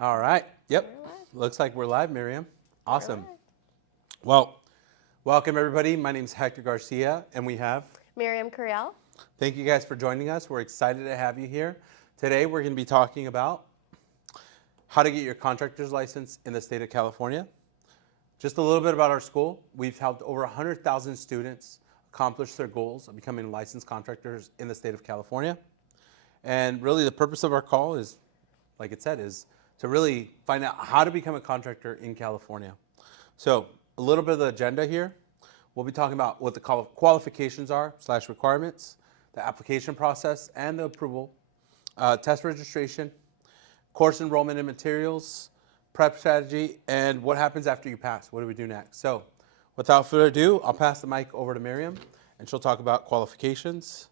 All right. Yep. We're live. Looks like we're live, Miriam. We're Awesome. live. Well, welcome everybody. My name is Hector Garcia, and we have. Miriam Curiel. Thank you guys for joining us. We're excited to have you here. Today, we're going to be talking about how to get your contractor's license in the state of California. Just a little bit about our school. We've helped over 100,000 students accomplish their goals of becoming licensed contractors in the state of California. And really, the purpose of our call is, like it said, is to really find out how to become a contractor in California. So a little bit of the agenda here. We'll be talking about what the qualifications are / requirements, the application process and the approval, test registration, course enrollment and materials, prep strategy, and what happens after you pass. What do we do next? So without further ado, I'll pass the mic over to Miriam, and she'll talk about qualifications.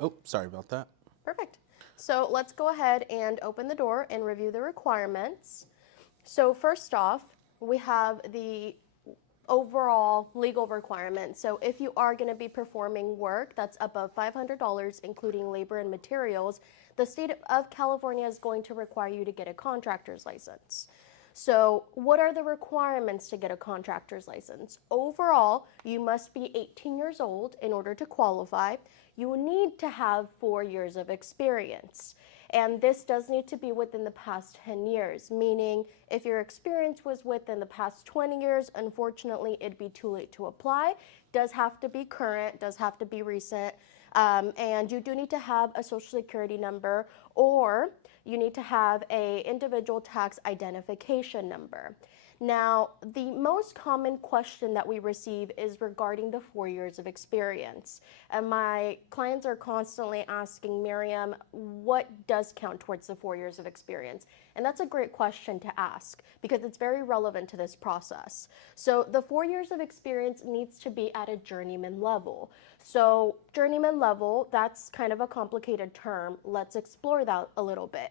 Oh, sorry about that. Perfect. So let's go ahead and open the door and review the requirements. So first off, we have the overall legal requirements. So if you are going to be performing work that's above $500, including labor and materials, the state of California is going to require you to get a contractor's license. So what are the requirements to get a contractor's license? Overall, you must be 18 years old in order to qualify. You will need to have 4 years of experience. And this does need to be within the past 10 years, meaning if your experience was within the past 20 years, unfortunately, it'd be too late to apply. Does have to be current, does have to be recent, and you do need to have a social security number, or you need to have a individual tax identification number. Now, the most common question that we receive is regarding the 4 years of experience. And my clients are constantly asking, Miriam, what does count towards the 4 years of experience? And that's a great question to ask because it's very relevant to this process. So the 4 years of experience needs to be at a journeyman level. So journeyman level, that's kind of a complicated term. Let's explore that a little bit.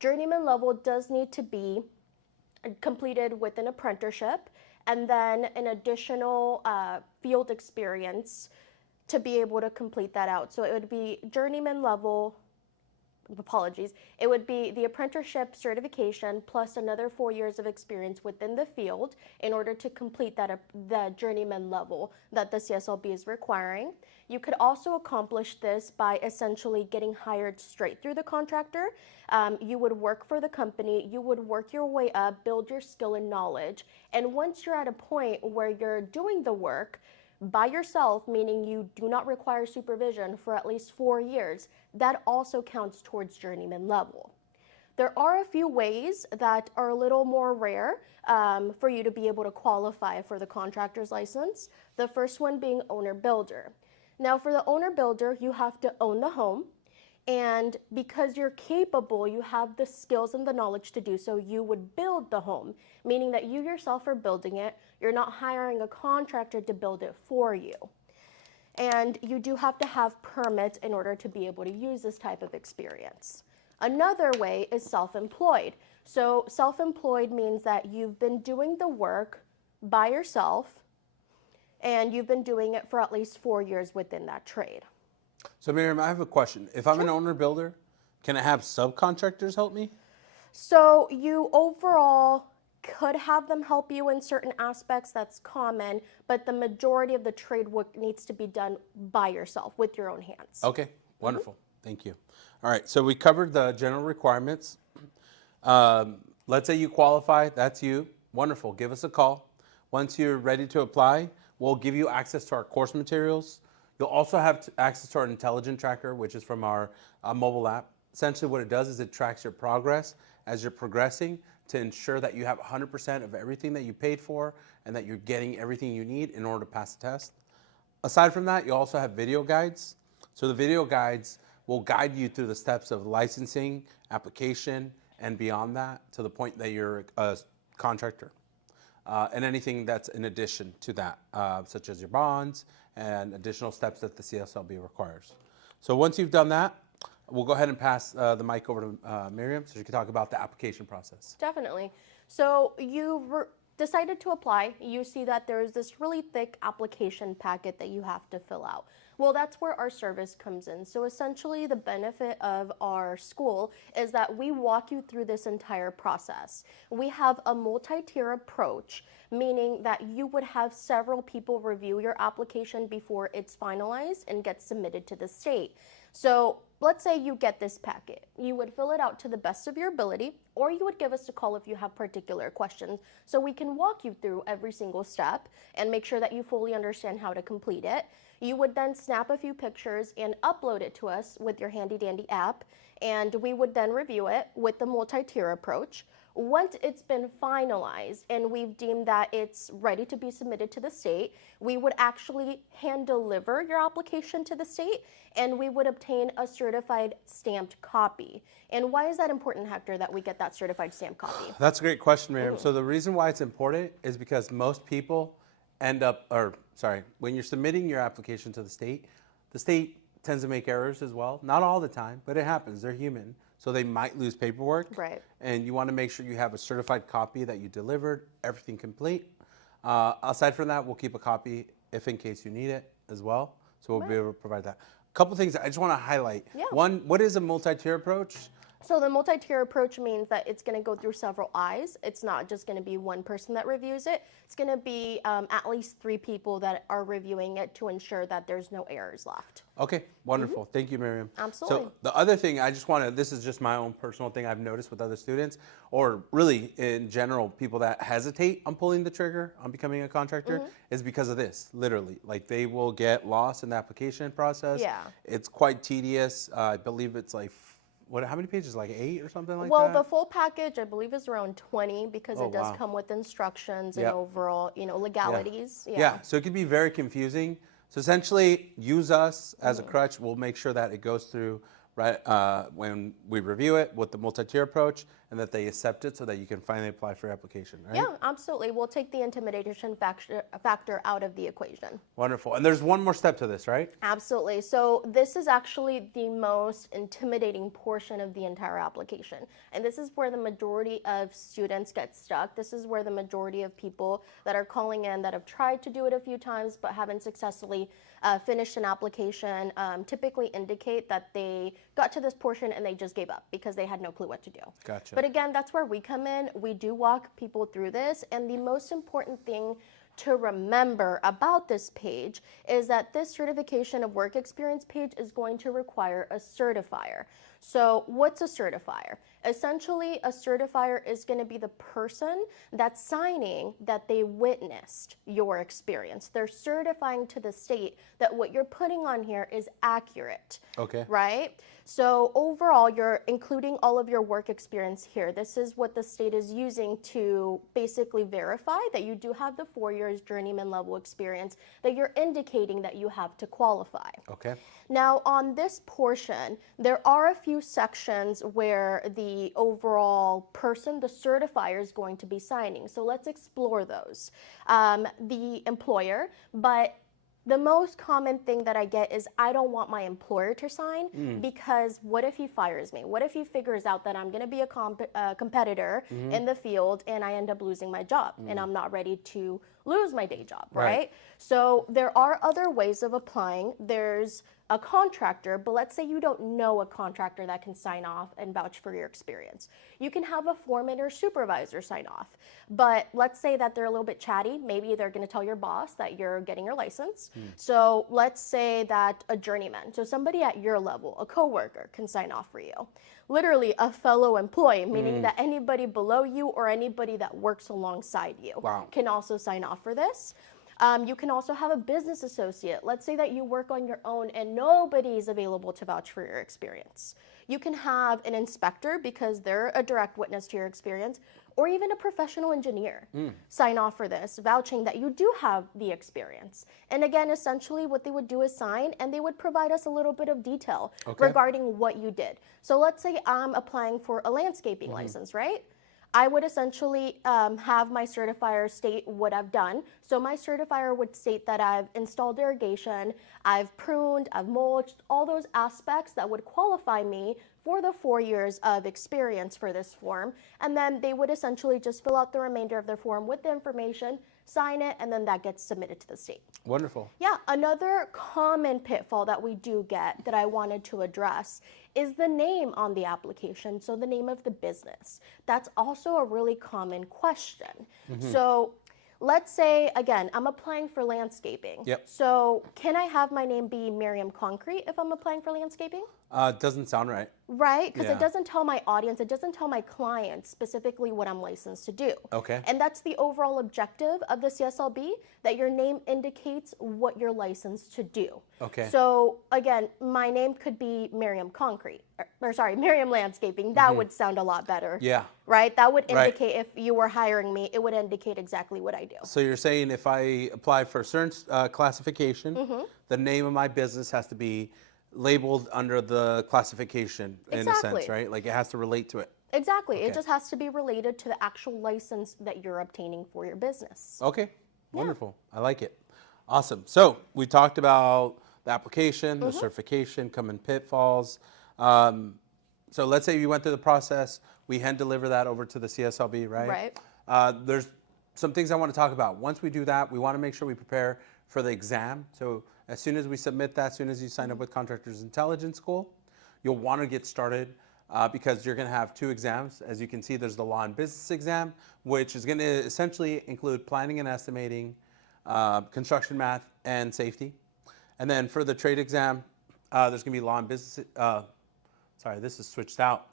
Journeyman level does need to be completed with an apprenticeship and then an additional field experience to be able to complete that out. So it would be journeyman level, apologies, it would be the apprenticeship certification plus another 4 years of experience within the field in order to complete the journeyman level that the CSLB is requiring. You could also accomplish this by essentially getting hired straight through the contractor. You would work for the company, you would work your way up, build your skill and knowledge, and once you're at a point where you're doing the work by yourself, meaning you do not require supervision for at least 4 years, that also counts towards journeyman level. There are a few ways that are a little more rare for you to be able to qualify for the contractor's license. The first one being owner-builder. Now for the owner-builder, you have to own the home, and because you're capable, you have the skills and the knowledge to do so, you would build the home, meaning that you yourself are building it. You're not hiring a contractor to build it for you. And you do have to have permits in order to be able to use this type of experience. Another way is self-employed. So self-employed means that you've been doing the work by yourself and you've been doing it for at least 4 years within that trade. So Miriam, I have a question. If I'm Sure. an owner builder, can I have subcontractors help me? So you overall could have them help you in certain aspects, that's common, but the majority of the trade work needs to be done by yourself with your own hands. Okay, wonderful. Thank you. All right, so we covered the general requirements. Let's say you qualify, that's you. Wonderful, give us a call. Once you're ready to apply, we'll give you access to our course materials. You'll also have access to our intelligent tracker, which is from our mobile app. Essentially what it does is it tracks your progress as you're progressing to ensure that you have 100% of everything that you paid for and that you're getting everything you need in order to pass the test. Aside from that, you also have video guides. So the video guides will guide you through the steps of licensing, application, and beyond that to the point that you're a contractor. And anything that's in addition to that, such as your bonds and additional steps that the CSLB requires. So once you've done that, we'll go ahead and pass the mic over to Miriam so she can talk about the application process. Definitely. So you decided to apply. You see that there's this really thick application packet that you have to fill out. Well, that's where our service comes in. So essentially, the benefit of our school is that we walk you through this entire process. We have a multi-tier approach, meaning that you would have several people review your application before it's finalized and gets submitted to the state. So let's say you get this packet. You would fill it out to the best of your ability, or you would give us a call if you have particular questions so we can walk you through every single step and make sure that you fully understand how to complete it. You would then snap a few pictures and upload it to us with your handy dandy app, and we would then review it with the multi-tier approach. Once it's been finalized and we've deemed that it's ready to be submitted to the state, we would actually hand deliver your application to the state, and we would obtain a certified stamped copy. And why is that important, Hector, that we get that certified stamped copy? That's a great question, Miriam. So the reason why it's important is because most people when you're submitting your application to the state tends to make errors as well. Not all the time, but it happens. They're human. So they might lose paperwork. Right. And you want to make sure you have a certified copy that you delivered, everything complete. Aside from that, we'll keep a copy if in case you need it as well. So we'll be able to provide that. A couple things I just want to highlight. Yeah. One, what is a multi-tier approach? So the multi-tier approach means that it's going to go through several eyes. It's not just going to be one person that reviews it. It's going to be at least 3 people that are reviewing it to ensure that there's no errors left. Okay, wonderful. Thank you, Miriam. Absolutely. So the other thing this is just my own personal thing I've noticed with other students, or really in general, people that hesitate on pulling the trigger on becoming a contractor is because of this, literally. Like they will get lost in the application process. Yeah. It's quite tedious. I believe it's like, how many pages? Like 8 or something like that? Well, the full package, I believe, is around 20 because it does wow. come with instructions and Yep. overall, legalities. Yeah, so it can be very confusing. So essentially, use us as a crutch. We'll make sure that it goes through when we review it with the multi-tier approach, and that they accept it so that you can finally apply for your application, right? Yeah, absolutely. We'll take the intimidation factor out of the equation. Wonderful. And there's one more step to this, right? Absolutely. So this is actually the most intimidating portion of the entire application. And this is where the majority of students get stuck. This is where the majority of people that are calling in that have tried to do it a few times but haven't successfully finished an application typically indicate that they got to this portion and they just gave up because they had no clue what to do. Gotcha. But again, that's where we come in. We do walk people through this, and the most important thing to remember about this page is that this certification of work experience page is going to require a certifier. So what's a certifier? Essentially, a certifier is going to be the person that's signing that they witnessed your experience. They're certifying to the state that what you're putting on here is accurate. Okay. Right? So overall, you're including all of your work experience here. This is what the state is using to basically verify that you do have the 4 years journeyman level experience that you're indicating that you have to qualify. Okay. Now, on this portion, there are a few sections where the overall person, the certifier, is going to be signing. So let's explore those. The employer, but the most common thing that I get is I don't want my employer to sign because what if he fires me? What if he figures out that I'm going to be a competitor in the field and I end up losing my job and I'm not ready to lose my day job, right? So there are other ways of applying. There's a contractor, but let's say you don't know a contractor that can sign off and vouch for your experience. You can have a foreman or supervisor sign off, but let's say that they're a little bit chatty. Maybe they're going to tell your boss that you're getting your license. So let's say that a journeyman, so somebody at your level, a coworker, can sign off for you. Literally a fellow employee, meaning that anybody below you or anybody that works alongside you can also sign off for this. You can also have a business associate. Let's say that you work on your own and nobody's available to vouch for your experience. You can have an inspector because they're a direct witness to your experience, or even a professional engineer sign off for this, vouching that you do have the experience. And again, essentially what they would do is sign, and they would provide us a little bit of detail regarding what you did. So let's say I'm applying for a landscaping license, right? I would essentially have my certifier state what I've done. So my certifier would state that I've installed irrigation, I've pruned, I've mulched, all those aspects that would qualify me for the 4 years of experience for this form. And then they would essentially just fill out the remainder of their form with the information, sign it, and then that gets submitted to the state. Wonderful. Yeah, another common pitfall that we do get that I wanted to address is the name on the application, so the name of the business. That's also a really common question. So let's say, again, I'm applying for landscaping. Yep. So can I have my name be Miriam Concrete if I'm applying for landscaping? Doesn't sound right. Right, because Yeah. it doesn't tell my audience, it doesn't tell my clients specifically what I'm licensed to do. Okay. And that's the overall objective of the CSLB, that your name indicates what you're licensed to do. Okay. So again, my name could be Miriam Concrete, or sorry, Miriam Landscaping. That would sound a lot better. Yeah. Right? That would Right. indicate, if you were hiring me, it would indicate exactly what I do. So you're saying if I apply for a certain classification, Mm-hmm. the name of my business has to be labeled under the classification in a Exactly. sense, right? Like it has to relate to it. Exactly. Okay. It just has to be related to the actual license that you're obtaining for your business. Okay. Wonderful. I like it. Awesome. So we talked about the application, Mm-hmm. the certification, common pitfalls. So let's say you went through the process, we hand deliver that over to the CSLB, right? Right. There's some things I want to talk about. Once we do that, we want to make sure we prepare for the exam. So as soon as we submit that, as soon as you sign up with Contractors Intelligence School, you'll want to get started because you're going to have 2 exams. As you can see, there's the Law and Business exam, which is going to essentially include planning and estimating, construction math, and safety. And then for the trade exam, there's going to be Law and Business. Sorry, this is switched out.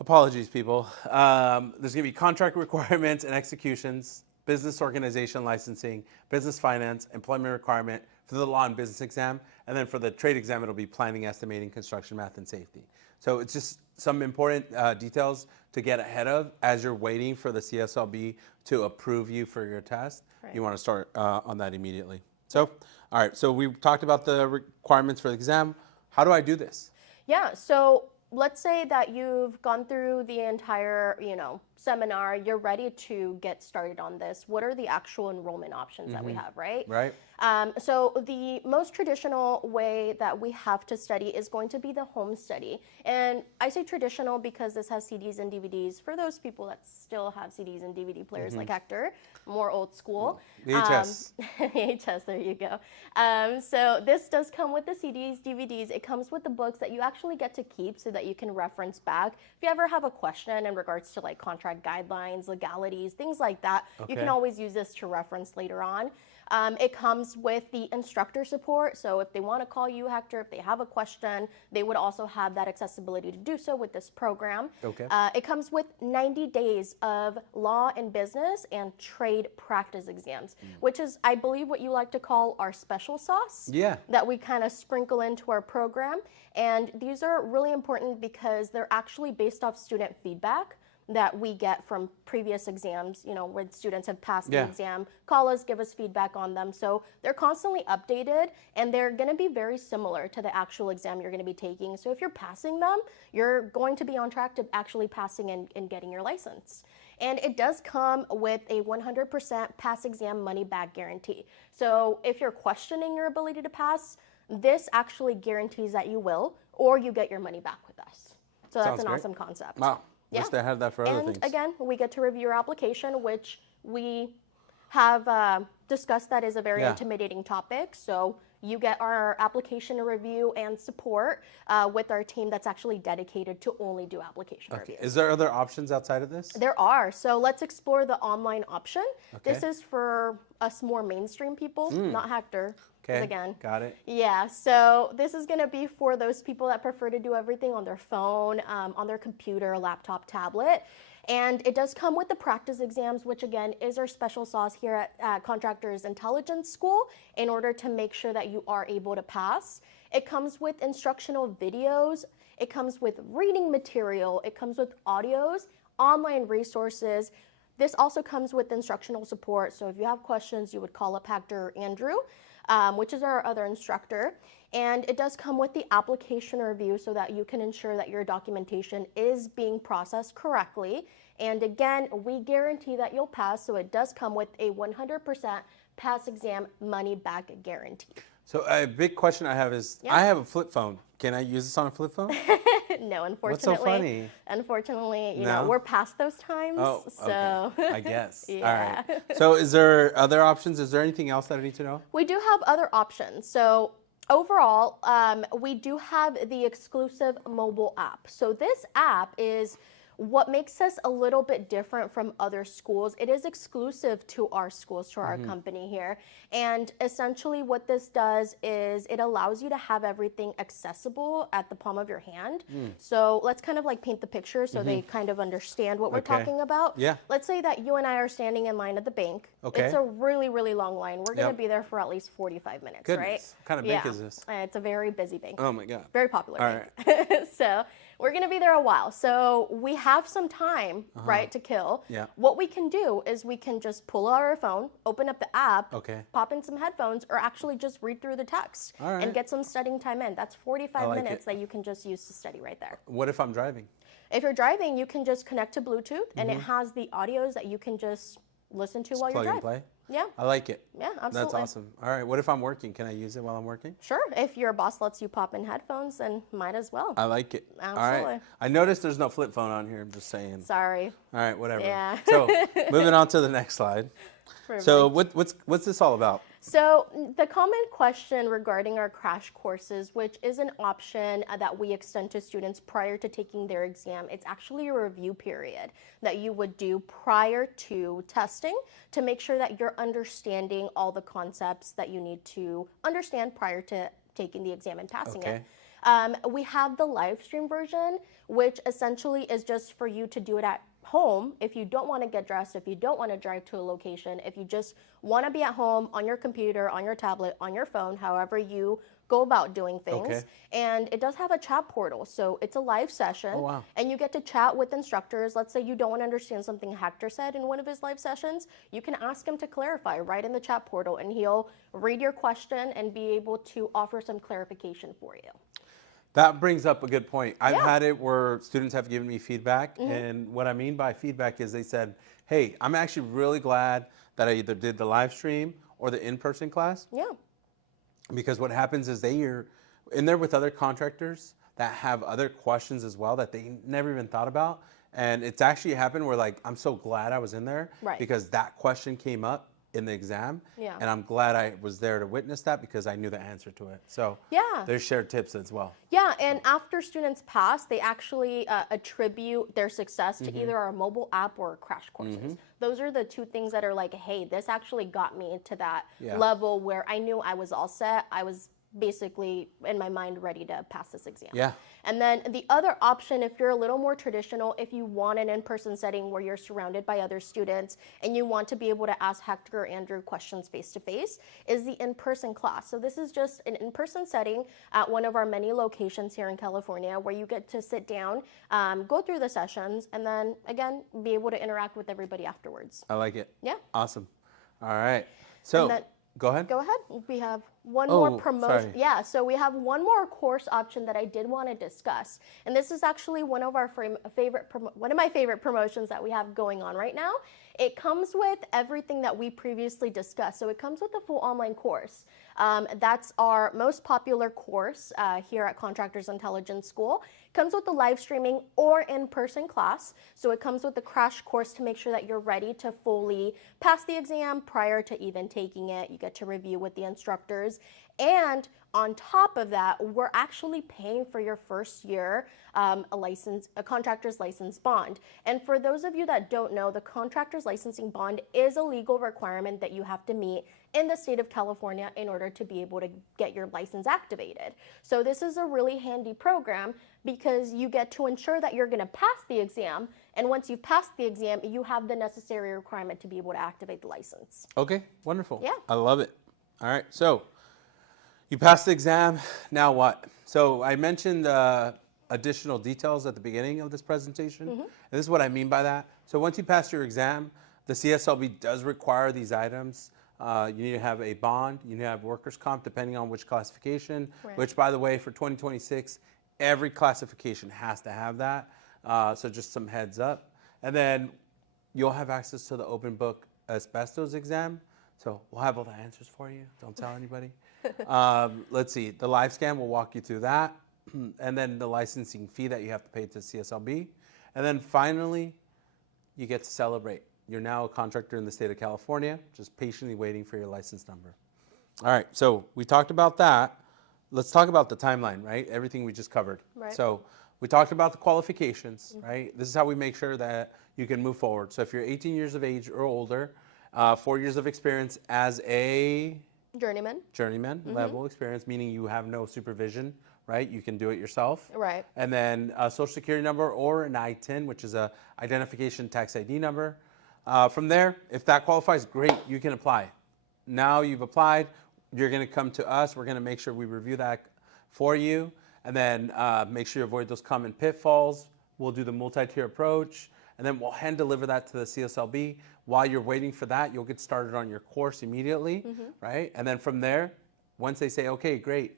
Apologies, people. There's going to be contract requirements and executions, business organization licensing, business finance, employment requirement for the Law and Business exam. And then for the trade exam, it'll be planning, estimating, construction math, and safety. So it's just some important details to get ahead of as you're waiting for the CSLB to approve you for your test. Right. You want to start on that immediately. So, all right, so we talked about the requirements for the exam. How do I do this? Yeah, so let's say that you've gone through the entire, seminar, you're ready to get started on this. What are the actual enrollment options that we have, right? Right. So the most traditional way that we have to study is going to be the home study. And I say traditional because this has CDs and DVDs. For those people that still have CDs and DVD players like Hector, more old school. VHS. VHS, there you go. So this does come with the CDs, DVDs. It comes with the books that you actually get to keep so that you can reference back. If you ever have a question in regards to like contract guidelines, legalities, things like that, you can Okay. always use this to reference later on. It comes with the instructor support. So if they want to call you, Hector, if they have a question, they would also have that accessibility to do so with this program. Okay. It comes with 90 days of law and business and trade practice exams, which is, I believe, what you like to call our special sauce. Yeah. That we kind of sprinkle into our program. And these are really important because they're actually based off student feedback that we get from previous exams, where students have passed the Yeah. exam, call us, give us feedback on them. So they're constantly updated, and they're going to be very similar to the actual exam you're going to be taking. So if you're passing them, you're going to be on track to actually passing and getting your license. And it does come with a 100% pass exam money back guarantee. So if you're questioning your ability to pass, this actually guarantees that you will, or you get your money back with us. So that's Sounds an great. awesome concept. Wow. Yeah. Wish they had that for other And things. again, we get to review your application, which we have discussed that is a very Yeah. intimidating topic. So you get our application review and support with our team that's actually dedicated to only do application Okay. reviews. Is there other options outside of this? There are. So let's explore the online option. This Okay. is for us more mainstream people, not Hector. 'Cause Okay. again, Got it. yeah, so this is going to be for those people that prefer to do everything on their phone, on their computer, laptop, tablet. And it does come with the practice exams, which again is our special sauce here at Contractors Intelligence School in order to make sure that you are able to pass. It comes with instructional videos. It comes with reading material. It comes with audios, online resources. This also comes with instructional support. So if you have questions, you would call up Hector or Andrew, which is our other instructor. And it does come with the application review so that you can ensure that your documentation is being processed correctly. And again, we guarantee that you'll pass, so it does come with a 100% pass exam money back guarantee. So a big question I have is, Yeah. I have a flip phone. Can I use this on a flip phone? No, unfortunately. What's so funny? Unfortunately, No? we're past those times. Oh, So okay. I guess. All right. yeah. So is there other options? Is there anything else that I need to know? We do have other options. So overall, we do have the exclusive mobile app. So this app is what makes us a little bit different from other schools. It is exclusive to our schools, to our company here. And essentially what this does is it allows you to have everything accessible at the palm of your hand. So let's kind of like paint the picture so they kind of understand what we're Okay. talking about. Yeah. Let's say that you and I are standing in line at the bank. Okay. It's a really, really long line. We're going Yep. to be there for at least 45 minutes, Goodness. right? What kind of bank is this? It's a very busy bank. Oh my God. Very popular All bank. So we're going to be there a while. So we have some time, right, to kill. Yeah. What we can do is we can just pull out our phone, open up the app, Okay. pop in some headphones, or actually just read through the text All right. and get some studying time in. That's 45 like minutes it. that you can just use to study right there. What if I'm driving? If you're driving, you can just connect to Bluetooth, and it has the audios that you can just listen to while you're Plug and driving. play? Yeah. I like it. Yeah, absolutely. That's awesome. All right. What if I'm working? Can I use it while I'm working? Sure. If your boss lets you pop in headphones, then might as well. I like it. All Absolutely. right. I noticed there's no flip phone on here. I'm just saying. Sorry. All right. Whatever. Yeah. So moving on to the next slide. So what's this all about? So the common question regarding our crash courses, which is an option that we extend to students prior to taking their exam, it's actually a review period that you would do prior to testing to make sure that you're understanding all the concepts that you need to understand prior to taking the exam and passing Okay. it. We have the live stream version, which essentially is just for you to do it at home if you don't want to get dressed, if you don't want to drive to a location, if you just want to be at home on your computer, on your tablet, on your phone, however you go about doing things. Okay. And it does have a chat portal, so it's a live session. Oh, wow. And you get to chat with instructors. Let's say you don't understand something Hector said in one of his live sessions, you can ask him to clarify right in the chat portal, and he'll read your question and be able to offer some clarification for you. That brings up a good point. I've Yeah. had it where students have given me feedback, and what I mean by feedback is they said, hey, I'm actually really glad that I either did the live stream or the in-person class, Yeah. because what happens is they're in there with other contractors that have other questions as well that they never even thought about. And it's actually happened where, like, I'm so glad I was in there Right. because that question came up in the exam. Yeah. And I'm glad I was there to witness that because I knew the answer to it. So Yeah. there's shared tips as well. Yeah, and after students pass, they actually attribute their success to either our mobile app or crash courses. Those are the two things that are like, hey, this actually got me to that Yeah. level where I knew I was all set. I was basically in my mind ready to pass this exam. Yeah. And then the other option, if you're a little more traditional, if you want an in-person setting where you're surrounded by other students and you want to be able to ask Hector or Andrew questions face-to-face, is the in-person class. So this is just an in-person setting at one of our many locations here in California where you get to sit down, go through the sessions, and then, again, be able to interact with everybody afterwards. I like it. Yeah. Awesome. All right. So then- go ahead. Go ahead. We have one Oh, more promotion. sorry. Yeah, so we have one more course option that I did want to discuss, and this is actually one of our one of my favorite promotions that we have going on right now. It comes with everything that we previously discussed. So it comes with a full online course. That's our most popular course here at Contractors Intelligence School. It comes with the live streaming or in-person class. So it comes with the crash course to make sure that you're ready to fully pass the exam prior to even taking it. You get to review with the instructors. And on top of that, we're actually paying for your first year a contractor's license bond. And for those of you that don't know, the contractor's licensing bond is a legal requirement that you have to meet in the state of California in order to be able to get your license activated. So this is a really handy program because you get to ensure that you're going to pass the exam. And once you've passed the exam, you have the necessary requirement to be able to activate the license. Okay, wonderful. Yeah. I love it. All right, so you passed the exam, now what? So I mentioned additional details at the beginning of this presentation. And this is what I mean by that. So once you pass your exam, the CSLB does require these items. You need to have a bond, you need to have workers' comp, depending on which classification, Right. which, by the way, for 2026, every classification has to have that. So just some heads up. And then you'll have access to the open book asbestos exam. So we'll have all the answers for you. Don't tell anybody. Let's see, the live scan will walk you through that. And then the licensing fee that you have to pay to CSLB. And then finally, you get to celebrate. You're now a contractor in the state of California, just patiently waiting for your license number. All right, so we talked about that. Let's talk about the timeline, right? Everything we just covered. Right. So we talked about the qualifications, right? This is how we make sure that you can move forward. So if you're 18 years of age or older, 4 years of experience as a Journeyman. level experience, meaning you have no supervision, right? You can do it yourself. Right. And then a social security number or an I-10, which is a identification tax ID number. From there, if that qualifies, great, you can apply. Now you've applied, you're going to come to us. We're going to make sure we review that for you, and then make sure you avoid those common pitfalls. We'll do the multi-tier approach, and then we'll hand deliver that to the CSLB. While you're waiting for that, you'll get started on your course immediately, right? And then from there, once they say, okay, great,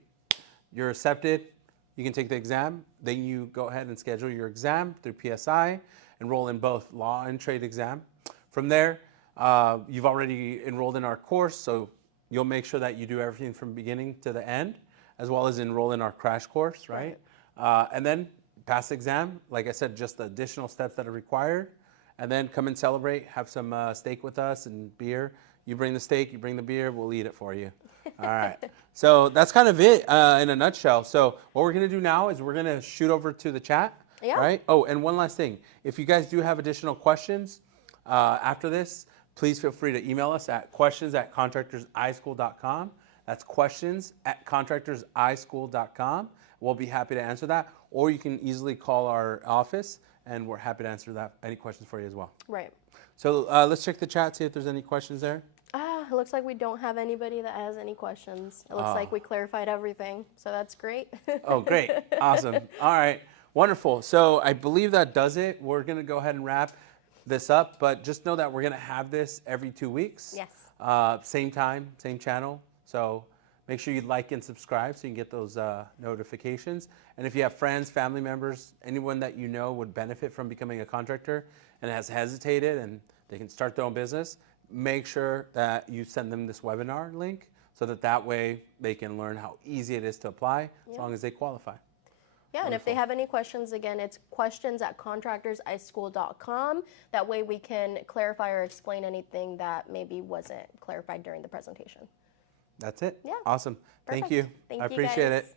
you're accepted, you can take the exam. Then you go ahead and schedule your exam through PSI, enroll in both law and trade exam. From there, you've already enrolled in our course, so you'll make sure that you do everything from beginning to the end, as well as enroll in our crash course, right? And then pass the exam. Like I said, just the additional steps that are required. And then come and celebrate, have some steak with us and beer. You bring the steak, you bring the beer, we'll eat it for you. All right. So that's kind of it in a nutshell. So what we're going to do now is we're going to shoot over to the chat, right? Oh, and one last thing. If you guys do have additional questions after this, please feel free to email us at questions@contractorsiSchool.com. That's questions@contractorsiSchool.com. We'll be happy to answer that. Or you can easily call our office, and we're happy to answer that, any questions for you as well. Right. So let's check the chat, see if there's any questions there. It looks like we don't have anybody that has any questions. It looks like we clarified everything, so that's great. Oh, great. Awesome. All right. Wonderful. So I believe that does it. We're going to go ahead and wrap this up, but just know that we're going to have this every 2 weeks. Yes. Same time, same channel. So make sure you like and subscribe so you can get those notifications. And if you have friends, family members, anyone that you know would benefit from becoming a contractor and has hesitated and they can start their own business, make sure that you send them this webinar link so that way they can learn how easy it is to apply as long as they qualify. Yeah, and if they have any questions, again, it's questions@contractorsiSchool.com. That way we can clarify or explain anything that maybe wasn't clarified during the presentation. That's it. Yeah. Awesome. Perfect. Thank you. Thank I you, appreciate guys. it.